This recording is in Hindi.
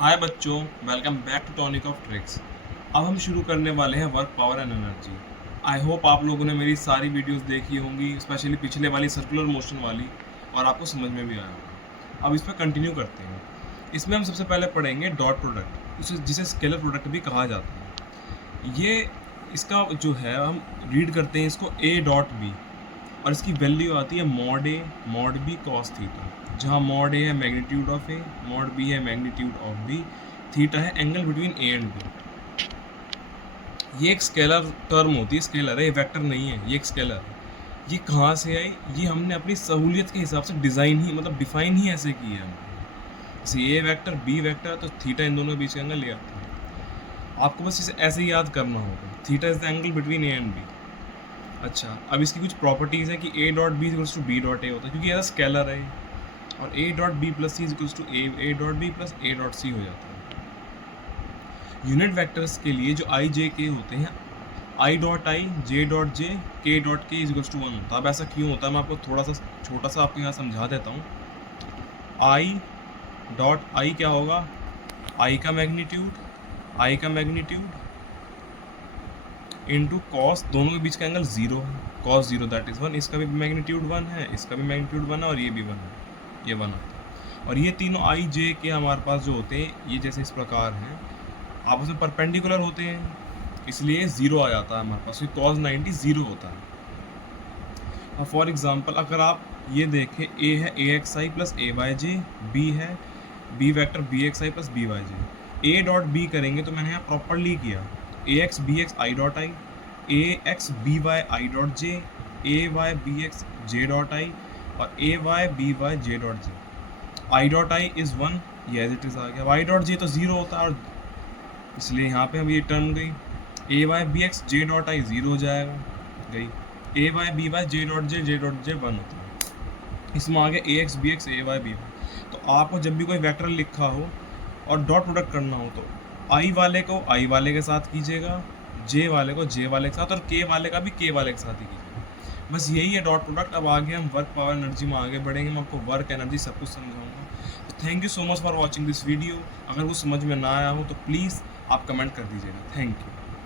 हाय बच्चों, welcome back to tonic of tricks. अब हम शुरू करने वाले हैं work power and energy. I hope आप लोगों ने मेरी सारी वीडियोस देखी होंगी, स्पेशली पिछले वाली सर्कुलर मोशन वाली, और आपको समझ में भी आया होगा। अब इस पर कंटिन्यू करते हैं। इसमें हम सबसे पहले पढ़ेंगे डॉट प्रोडक्ट, जिसे स्केलर प्रोडक्ट भी कहा जाता है। ये इसका जो है हम रीड करते हैं इसको ए डॉट बी, और इसकी वैल्यू आती है mod A mod B cos theta, जहाँ मॉड ए है magnitude of A, mod B है मैग्नीट्यूड ऑफ बी, थीटा है angle between A and B. ये एक स्केलर टर्म होती है, स्केलर है, ये वेक्टर नहीं है, ये एक स्केलर है। ये कहाँ से आई? ये हमने अपनी सहूलियत के हिसाब से डिज़ाइन ही डिफाइन ही ऐसे की है हमने। जैसे ए वेक्टर बी वेक्टर, तो थीटा इन दोनों के बीच का एंगल ये आता है। आपको बस इसे ऐसे ही याद करना होगा, theta is the angle between A and B. अच्छा, अब इसकी कुछ प्रॉपर्टीज़ है कि A dot B equals to B dot A होता है, क्योंकि ये स्केलर है, और A dot B plus C equals to A dot B plus A dot C हो जाता है। यूनिट वेक्टर्स के लिए जो आई जे के होते हैं, आई डॉट आई, जे डॉट जे, के डॉट के इक्वल्स टू 1 होता है। अब ऐसा क्यों होता है मैं आपको थोड़ा सा छोटा सा आपके यहाँ समझा देता हूँ। आई डॉट आई क्या होगा? आई का मैग्नीट्यूड इंटू कॉस, दोनों के बीच का एंगल 0 है, कॉस 0 दैट इज़ 1। इसका भी मैग्नीट्यूड 1 है, इसका भी मैग्नीट्यूड 1 है, और ये भी 1 है, ये 1 आता है। और ये तीनों आई जे के हमारे पास जो होते हैं, ये जैसे इस प्रकार हैं, आपस में परपेंडिकुलर होते हैं, इसलिए 0 आ जाता है हमारे पास, क्योंकि कॉस 90 0 होता है। अब फॉर एग्जांपल अगर आप ये देखें, ए है A X I plus A Y J, B है B vector B X I plus B Y J. A dot B करेंगे तो मैंने यहाँ प्रॉपरली किया, A X B X I dot I, A X B Y I dot J, A Y B X J dot I, और A Y B Y J dot J. I dot I is 1, ये एज इट इज़ आ गया। वाई डॉट जे तो 0 होता है, और इसलिए यहाँ पे हम ये टर्म गई, A Y B X J dot I 0 हो जाएगा, गई। A Y B Y J dot J 1 होता है। इसमें आ गया A X B X A Y B Y. तो आपको जब भी कोई वेक्टर लिखा हो और डॉट प्रोडक्ट करना हो, तो आई वाले को आई वाले के साथ कीजिएगा, जे वाले को जे वाले के साथ, और के वाले का भी के वाले के साथ ही कीजिएगा। बस यही है डॉट प्रोडक्ट। अब आगे हम वर्क पावर एनर्जी में आगे बढ़ेंगे, मैं आपको वर्क एनर्जी सब कुछ समझाऊंगा। तो thank you so much for watching this video. अगर वो समझ में ना आया हो तो प्लीज़ आप कमेंट कर दीजिएगा। Thank you.